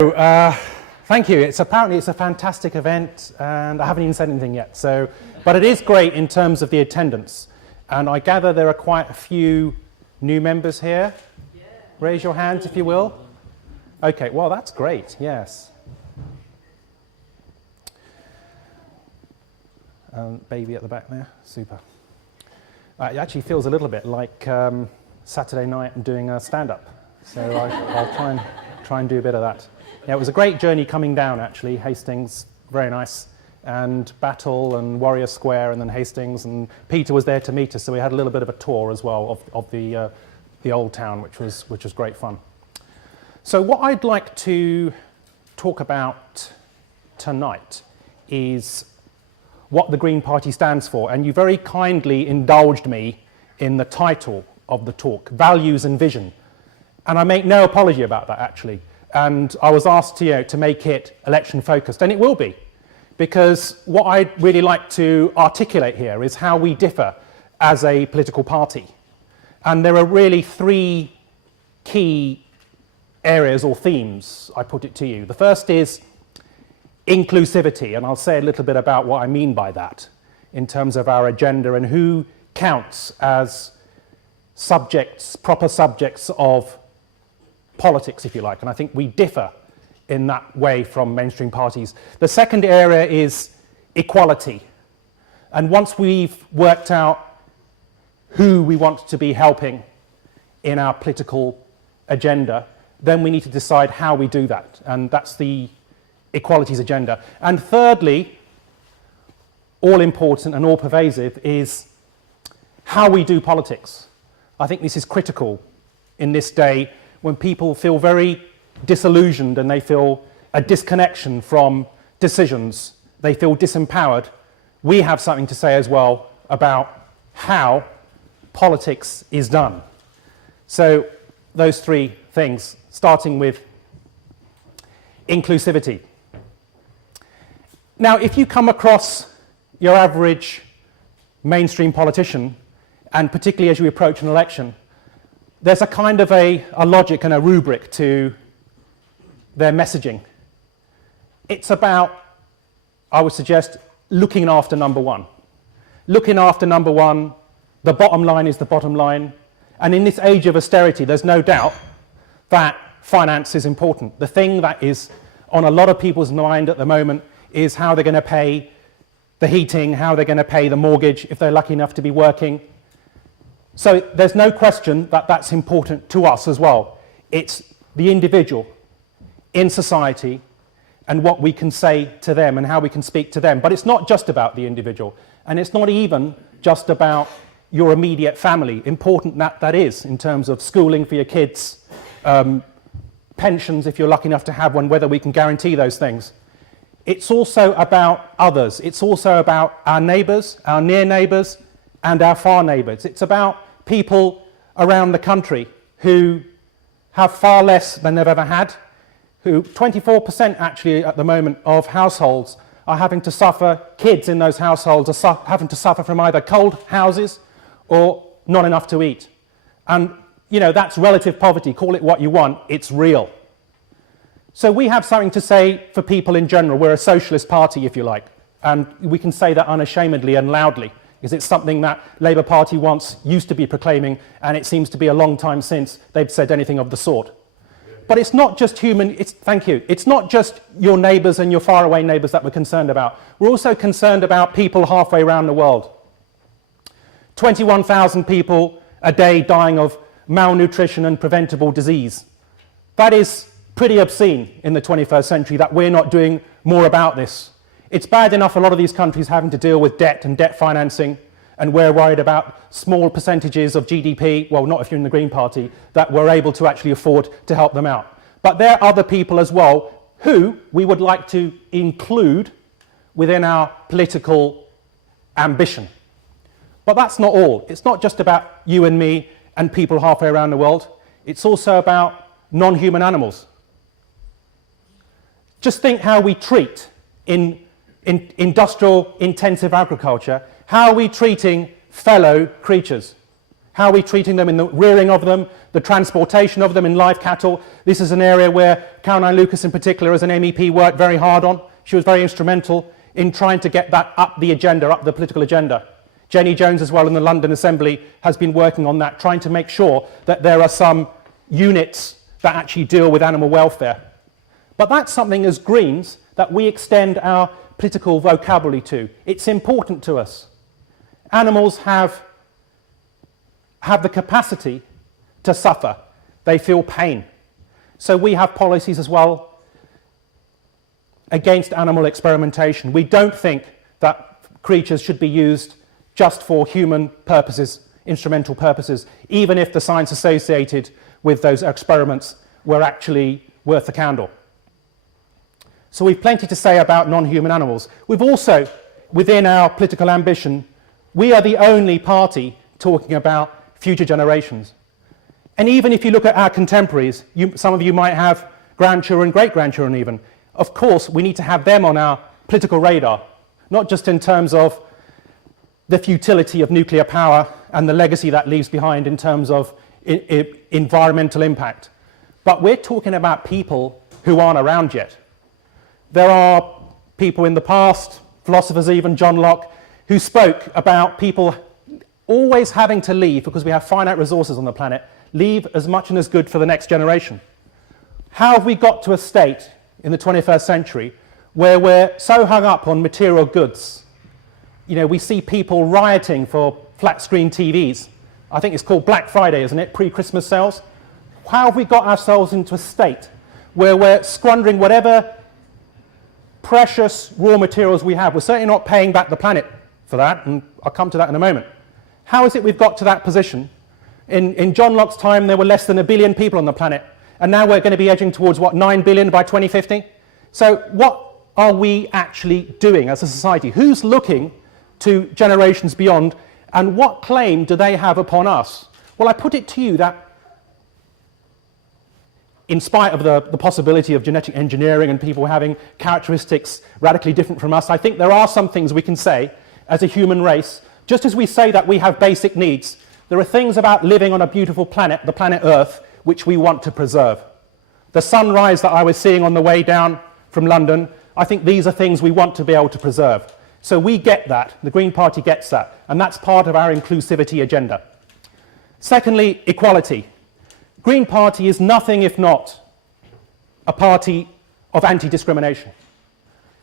Thank you. Apparently it's a fantastic event, and I haven't even said anything yet. But it is great in terms of the attendance, and I gather there are quite a few new members here. Yeah. Raise your hands if you will. Okay. Well, that's great. Yes. Baby at the back there. Super. It actually feels a little bit like Saturday night and doing a stand-up. So I'll try and do a bit of that. Yeah, it was a great journey coming down, actually. Hastings, very nice, and Battle and Warrior Square, and then Hastings, and Peter was there to meet us, so we had a little bit of a tour as well of the old town, which was great fun. So what I'd like to talk about tonight is what the Green Party stands for, and you very kindly indulged me in the title of the talk, Values and Vision, and I make no apology about that, actually. And I was asked to make it election focused, and it will be, because what I'd really like to articulate here is how we differ as a political party. And there are really three key areas or themes, I put it to you. The first is inclusivity, and I'll say a little bit about what I mean by that in terms of our agenda and who counts as subjects, proper subjects of politics, if you like, and I think we differ in that way from mainstream parties. The second area is equality, and once we've worked out who we want to be helping in our political agenda, then we need to decide how we do that, and that's the equalities agenda. And thirdly, all important and all pervasive, is how we do politics. I think this is critical in this day when people feel very disillusioned and they feel a disconnection from decisions, they feel disempowered. We have something to say as well about how politics is done. So those three things, starting with inclusivity. Now, if you come across your average mainstream politician, and particularly as you approach an election, there's a kind of a logic and a rubric to their messaging. It's about, I would suggest, looking after number one. Looking after number one, the bottom line is the bottom line. And in this age of austerity, there's no doubt that finance is important. The thing that is on a lot of people's mind at the moment is how they're going to pay the heating, how they're going to pay the mortgage if they're lucky enough to be working. So there's no question that that's important to us as well. It's the individual in society and what we can say to them and how we can speak to them. But it's not just about the individual, and it's not even just about your immediate family, important that is in terms of schooling for your kids, pensions if you're lucky enough to have one, whether we can guarantee those things. It's also about others. It's also about our neighbours, our near neighbours, and our far neighbours. It's about people around the country who have far less than they've ever had, who 24% actually at the moment of households are having to suffer, kids in those households are having to suffer from either cold houses or not enough to eat. And that's relative poverty, call it what you want, it's real. So we have something to say for people in general. We're a socialist party, if you like, and we can say that unashamedly and loudly, because it's something that Labour Party once used to be proclaiming, and it seems to be a long time since they've said anything of the sort. But it's not just thank you, it's not just your neighbours and your faraway neighbours that we're concerned about. We're also concerned about people halfway around the world. 21,000 people a day dying of malnutrition and preventable disease. That is pretty obscene in the 21st century that we're not doing more about this. It's bad enough a lot of these countries having to deal with debt and debt financing, and we're worried about small percentages of GDP, well, not if you're in the Green Party, that we're able to actually afford to help them out. But there are other people as well who we would like to include within our political ambition. But that's not all. It's not just about you and me and people halfway around the world. It's also about non-human animals. Just think how we treat in industrial intensive agriculture, how are we treating fellow creatures? How are we treating them in the rearing of them, the transportation of them in live cattle? This is an area where Caroline Lucas in particular as an MEP worked very hard on. She was very instrumental in trying to get that up the agenda, up the political agenda. Jenny Jones as well in the London Assembly has been working on that, trying to make sure that there are some units that actually deal with animal welfare. But that's something as Greens that we extend our political vocabulary to. It's important to us. Animals have the capacity to suffer. They feel pain. So we have policies as well against animal experimentation. We don't think that creatures should be used just for human purposes, instrumental purposes, even if the science associated with those experiments were actually worth the candle. So we've plenty to say about non-human animals. We've also, within our political ambition, we are the only party talking about future generations. And even if you look at our contemporaries, some of you might have grandchildren, great-grandchildren even. Of course, we need to have them on our political radar, not just in terms of the futility of nuclear power and the legacy that leaves behind in terms of environmental impact. But we're talking about people who aren't around yet. There are people in the past, philosophers even, John Locke, who spoke about people always having to leave, because we have finite resources on the planet, leave as much and as good for the next generation. How have we got to a state in the 21st century where we're so hung up on material goods? You know, we see people rioting for flat screen TVs. I think it's called Black Friday, isn't it? Pre-Christmas sales. How have we got ourselves into a state where we're squandering whatever precious raw materials we have? We're certainly not paying back the planet for that, and I'll come to that in a moment. How is it we've got to that position? In John Locke's time, there were less than 1 billion people on the planet, and now we're going to be edging towards, what, 9 billion by 2050? So what are we actually doing as a society? Who's looking to generations beyond, and what claim do they have upon us? Well, I put it to you that in spite of the possibility of genetic engineering and people having characteristics radically different from us, I think there are some things we can say as a human race. Just as we say that we have basic needs, there are things about living on a beautiful planet, the planet Earth, which we want to preserve. The sunrise that I was seeing on the way down from London, I think these are things we want to be able to preserve. So we get that, the Green Party gets that, and that's part of our inclusivity agenda. Secondly, equality. Green Party is nothing if not a party of anti-discrimination.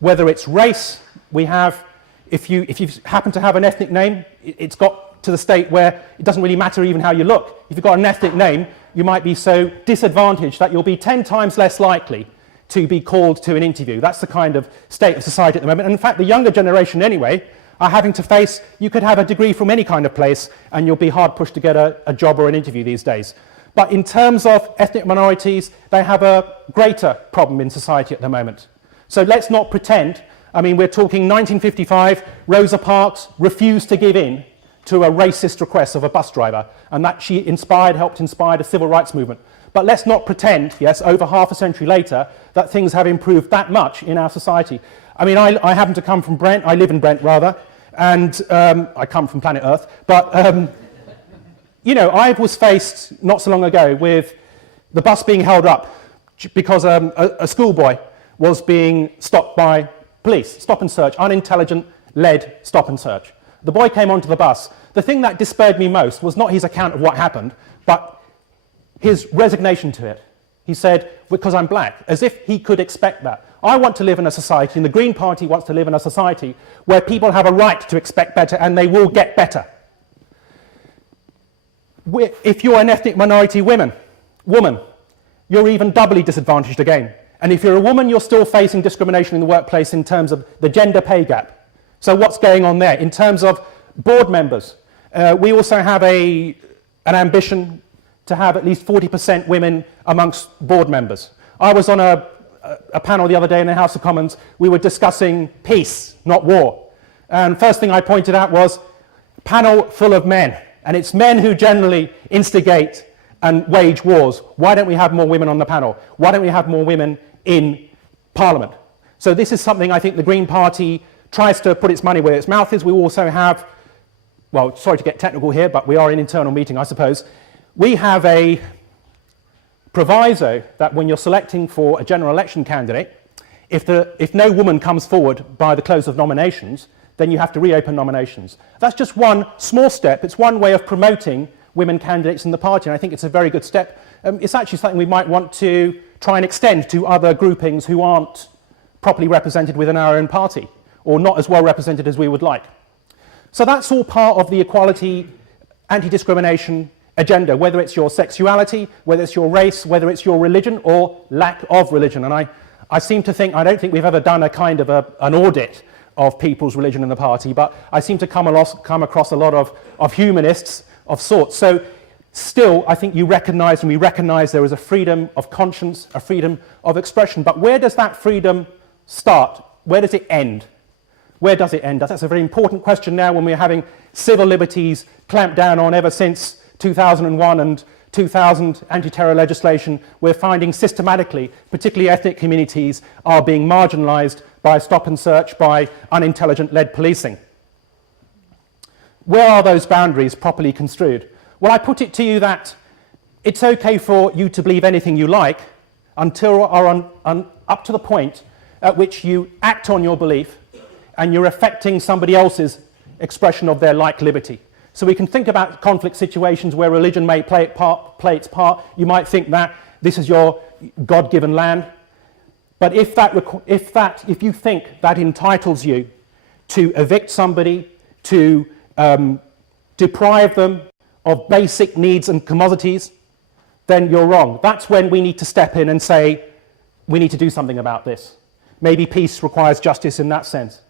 Whether it's race, we have, if you happen to have an ethnic name, it's got to the state where it doesn't really matter even how you look. If you've got an ethnic name, you might be so disadvantaged that you'll be 10 times less likely to be called to an interview. That's the kind of state of society at the moment. And in fact, the younger generation anyway are having to face, you could have a degree from any kind of place and you'll be hard pushed to get a job or an interview these days. But in terms of ethnic minorities, they have a greater problem in society at the moment. So let's not pretend, I mean, we're talking 1955, Rosa Parks refused to give in to a racist request of a bus driver, and that she helped inspire the civil rights movement. But let's not pretend, yes, over half a century later, that things have improved that much in our society. I mean, I happen to come from Brent, I live in Brent rather, and I come from planet Earth, but you know, I was faced not so long ago with the bus being held up because a schoolboy was being stopped by police, stop and search, unintelligent, led stop and search. The boy came onto the bus. The thing that dispirited me most was not his account of what happened, but his resignation to it. He said, because I'm black, as if he could expect that. I want to live in a society, and the Green Party wants to live in a society where people have a right to expect better, and they will get better. If you're an ethnic minority woman, you're even doubly disadvantaged again. And if you're a woman, you're still facing discrimination in the workplace in terms of the gender pay gap. So what's going on there? In terms of board members, we also have an ambition to have at least 40% women amongst board members. I was on a panel the other day in the House of Commons. We were discussing peace, not war. And first thing I pointed out was panel full of men. And it's men who generally instigate and wage wars. Why don't we have more women on the panel? Why don't we have more women in Parliament? So this is something I think the Green Party tries to put its money where its mouth is. We also have well, sorry to get technical here, but we are in an internal meeting, I suppose. We have a proviso that when you're selecting for a general election candidate, if no woman comes forward by the close of nominations, then you have to reopen nominations. That's just one small step. It's one way of promoting women candidates in the party, and I think it's a very good step. It's actually something we might want to try and extend to other groupings who aren't properly represented within our own party, or not as well represented as we would like. So that's all part of the equality, anti-discrimination agenda, whether it's your sexuality, whether it's your race, whether it's your religion or lack of religion. And I seem to think, I don't think we've ever done a kind of an audit of people's religion in the party, but I seem to come across a lot of humanists of sorts. So still, I think you recognise, and we recognise, there is a freedom of conscience, a freedom of expression. But where does that freedom start? Where does it end? Where does it end? That's a very important question now when we're having civil liberties clamped down on ever since 2001 and 2000 anti-terror legislation. We're finding systematically, particularly ethnic communities, are being marginalised by stop and search, by unintelligent-led policing. Where are those boundaries properly construed? Well, I put it to you that it's okay for you to believe anything you like until up to the point at which you act on your belief and you're affecting somebody else's expression of their like liberty. So we can think about conflict situations where religion may play its part. You might think that this is your God-given land. But if you think that entitles you to evict somebody, to deprive them of basic needs and commodities, then you're wrong. That's when we need to step in and say, we need to do something about this. Maybe peace requires justice in that sense.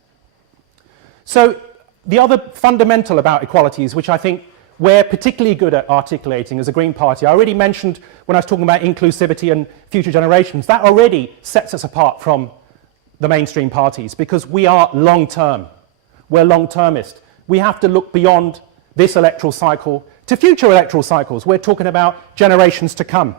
So the other fundamental about equalities, which I think we're particularly good at articulating as a Green Party, I already mentioned when I was talking about inclusivity and future generations, that already sets us apart from the mainstream parties because we are long-term. We're long-termist. We have to look beyond this electoral cycle to future electoral cycles. We're talking about generations to come.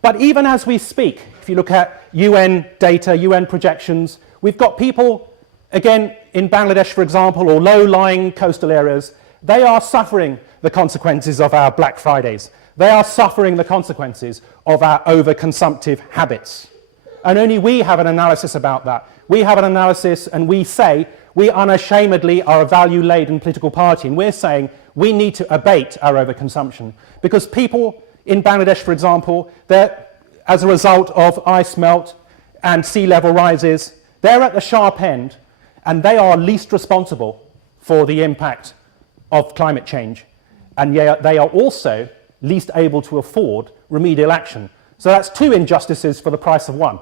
But even as we speak, if you look at UN data, UN projections, we've got people, again, in Bangladesh, for example, or low-lying coastal areas, they are suffering the consequences of our Black Fridays. They are suffering the consequences of our overconsumptive habits. And only we have an analysis about that. We have an analysis and we say we unashamedly are a value-laden political party, and we're saying we need to abate our overconsumption. Because people in Bangladesh, for example, as a result of ice melt and sea level rises, they're at the sharp end, and they are least responsible for the impact of climate change. And yet they are also least able to afford remedial action. So that's two injustices for the price of one.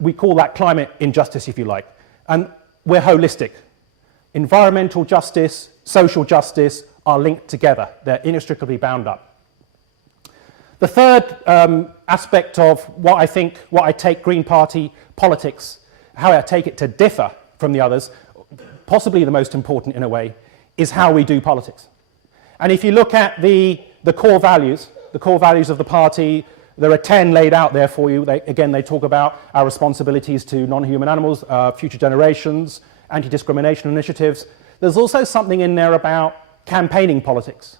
We call that climate injustice, if you like. And we're holistic. Environmental justice, social justice are linked together. They're inextricably bound up. The third aspect of what I take Green Party politics, how I take it to differ from the others, possibly the most important in a way, is how we do politics. And if you look at the core values of the party, there are 10 laid out there for you. They talk about our responsibilities to non-human animals, future generations, anti-discrimination initiatives. There's also something in there about campaigning politics.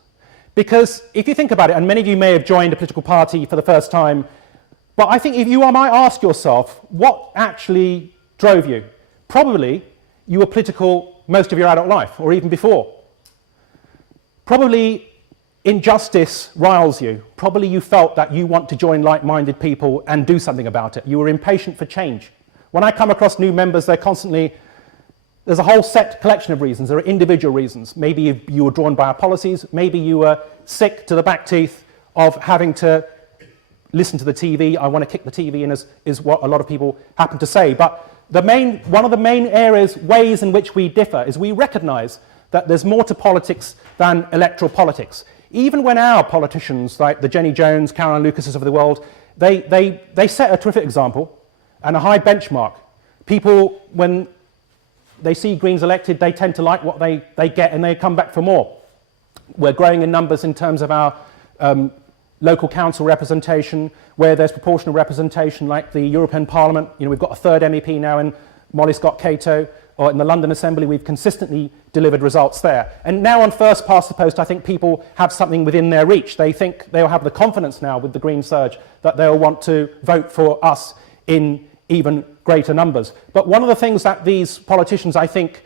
Because if you think about it, and many of you may have joined a political party for the first time, but I think if you might ask yourself, what actually drove you? Probably you were political most of your adult life, or even before. Probably injustice riles you. Probably you felt that you want to join like-minded people and do something about it. You were impatient for change. When I come across new members, there's a whole collection of reasons. There are individual reasons. Maybe you were drawn by our policies. Maybe you were sick to the back teeth of having to listen to the TV. I want to kick the TV in is what a lot of people happen to say. But one of the main ways in which we differ is we recognise that there's more to politics than electoral politics. Even when our politicians, like the Jenny Jones, Caroline Lucases of the world, they set a terrific example and a high benchmark. People, when they see Greens elected, they tend to like what they get and they come back for more. We're growing in numbers in terms of our local council representation, where there's proportional representation like the European Parliament. We've got a third MEP now in Molly Scott Cato. or in the London Assembly, we've consistently delivered results there. And now on first past the post, I think people have something within their reach. They think they'll have the confidence now with the Green surge that they'll want to vote for us in even greater numbers. But one of the things that these politicians, I think,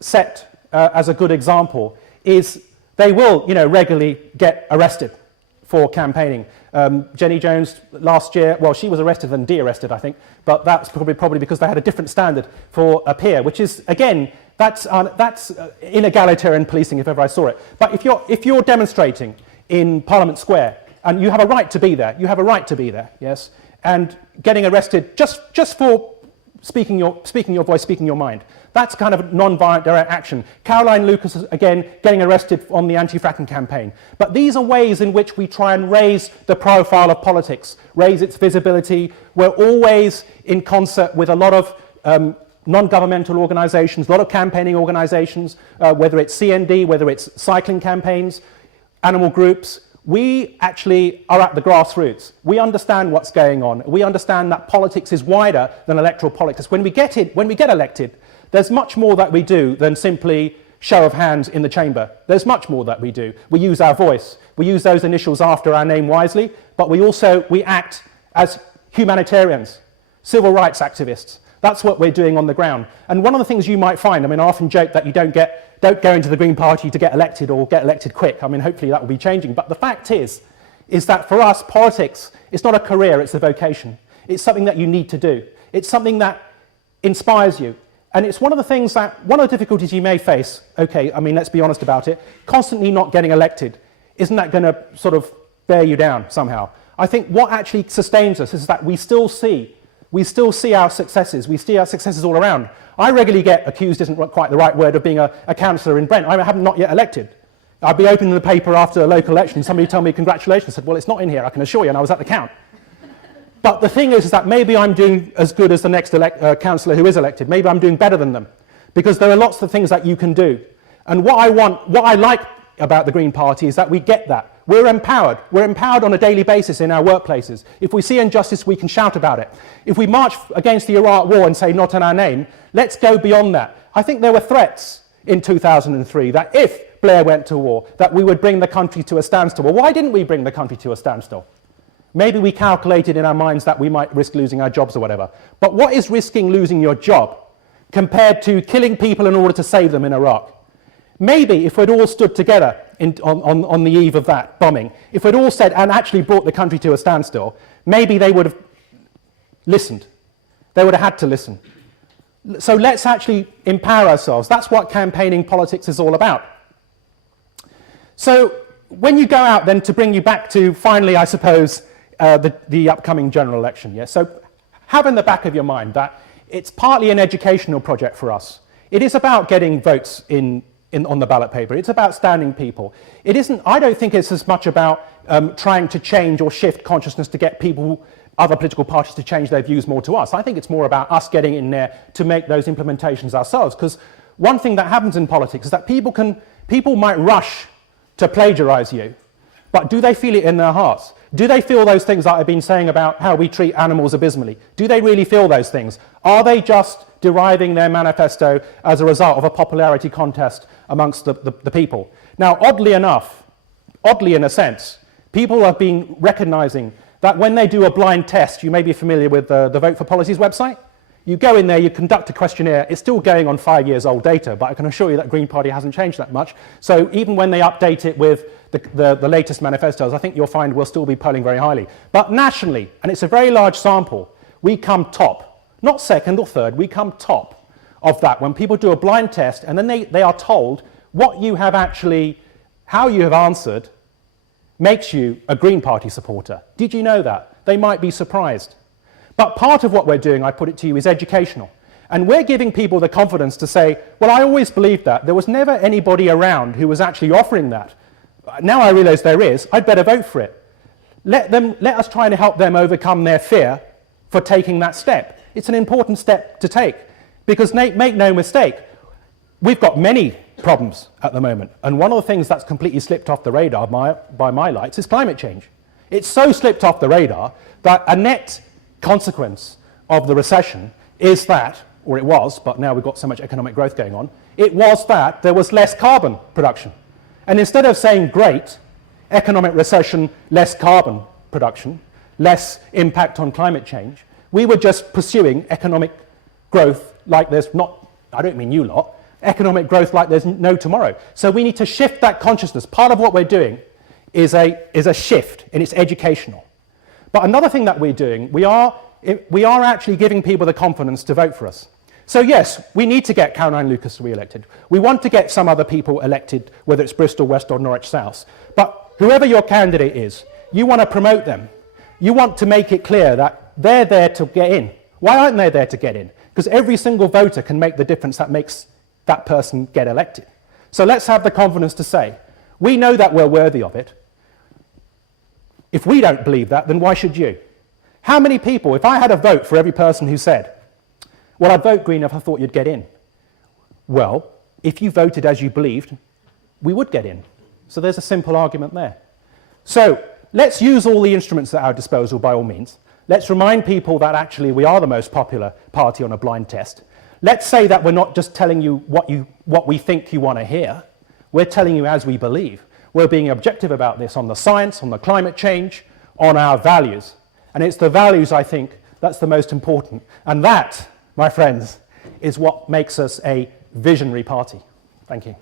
set as a good example is they will, regularly get arrested for campaigning. Jenny Jones last year, well, she was arrested and de-arrested, I think, but that's probably because they had a different standard for a peer, which is, again, that's inegalitarian policing if ever I saw it. But if you're demonstrating in Parliament Square, and you have a right to be there, yes, and getting arrested just for speaking your voice, speaking your mind, that's kind of non-violent direct action. Caroline Lucas, again, getting arrested on the anti-fracking campaign. But these are ways in which we try and raise the profile of politics, raise its visibility. We're always in concert with a lot of non-governmental organisations, a lot of campaigning organisations, whether it's CND, whether it's cycling campaigns, animal groups. We actually are at the grassroots. We understand what's going on. We understand that politics is wider than electoral politics. When we get elected, there's much more that we do than simply show of hands in the chamber. There's much more that we do. We use our voice. We use those initials after our name wisely, but we act as humanitarians, civil rights activists. That's what we're doing on the ground. And one of the things you might find, I often joke that you don't go into the Green Party to get elected or get elected quick. Hopefully that will be changing. But the fact is that for us, politics, it's not a career, it's a vocation. It's something that you need to do. It's something that inspires you. And it's one of the difficulties you may face, let's be honest about it, constantly not getting elected. Isn't that going to sort of bear you down somehow? I think what actually sustains us is that we still see our successes. We see our successes all around. I regularly get accused, isn't quite the right word, of being a councillor in Brent. I haven't not yet elected. I'd be opening the paper after a local election, somebody tell me congratulations. I said, well, it's not in here, I can assure you, and I was at the count. But the thing is that maybe I'm doing as good as the next councillor who is elected. Maybe I'm doing better than them, because there are lots of things that you can do. And what I like about the Green Party is that we get that. We're empowered. We're empowered on a daily basis in our workplaces. If we see injustice, we can shout about it. If we march against the Iraq war and say not in our name, let's go beyond that. I think there were threats in 2003 that if Blair went to war, that we would bring the country to a standstill. Well, why didn't we bring the country to a standstill? Maybe we calculated in our minds that we might risk losing our jobs or whatever. But what is risking losing your job compared to killing people in order to save them in Iraq? Maybe if we'd all stood together on the eve of that bombing, if we'd all said and actually brought the country to a standstill, maybe they would have listened. They would have had to listen. So let's actually empower ourselves. That's what campaigning politics is all about. So when you go out then, to bring you back to finally, I suppose, the upcoming general election. Yeah? So have in the back of your mind that it's partly an educational project for us. It is about getting votes on the ballot paper. It's about standing people. It isn't, I don't think it's as much about trying to change or shift consciousness to get people, other political parties, to change their views more to us. I think it's more about us getting in there to make those implementations ourselves. Because one thing that happens in politics is that people might rush to plagiarize you, but do they feel it in their hearts? Do they feel those things that I've been saying about how we treat animals abysmally? Do they really feel those things? Are they just deriving their manifesto as a result of a popularity contest amongst the people? Now, oddly enough, oddly in a sense, people have been recognizing that when they do a blind test, you may be familiar with the Vote for Policy's website. You go in there, you conduct a questionnaire. It's still going on 5 years old data, but I can assure you that Green Party hasn't changed that much. So even when they update it with the latest manifestos, I think you'll find we'll still be polling very highly. But nationally, and it's a very large sample, we come top. Not second or third, we come top of that. When people do a blind test and then they are told what you have actually, how you have answered makes you a Green Party supporter. Did you know that? They might be surprised. But part of what we're doing, I put it to you, is educational. And we're giving people the confidence to say, well, I always believed that. There was never anybody around who was actually offering that. Now I realise there is. I'd better vote for it. Let us try and help them overcome their fear for taking that step. It's an important step to take. Because make no mistake, we've got many problems at the moment. And one of the things that's completely slipped off the radar by my lights is climate change. It's so slipped off the radar that a net consequence of the recession is that or it was, but now we've got so much economic growth going on, it was that there was less carbon production. And instead of saying, great, economic recession, less carbon production, less impact on climate change, we were just pursuing economic growth like there's not, I don't mean you lot, economic growth like there's no tomorrow. So we need to shift that consciousness. Part of what we're doing is a shift, and it's educational. But another thing that we're doing, we are actually giving people the confidence to vote for us. So yes, we need to get Caroline Lucas re-elected. We want to get some other people elected, whether it's Bristol West or Norwich South. But whoever your candidate is, you want to promote them. You want to make it clear that they're there to get in. Why aren't they there to get in? Because every single voter can make the difference that makes that person get elected. So let's have the confidence to say, we know that we're worthy of it. If we don't believe that, then why should you? How many people, if I had a vote for every person who said, well, I'd vote Green if I thought you'd get in. Well, if you voted as you believed, we would get in. So there's a simple argument there. So let's use all the instruments at our disposal by all means. Let's remind people that actually we are the most popular party on a blind test. Let's say that we're not just telling you what we think you want to hear. We're telling you as we believe. We're being objective about this on the science, on the climate change, on our values. And it's the values, I think, that's the most important. And that, my friends, is what makes us a visionary party. Thank you.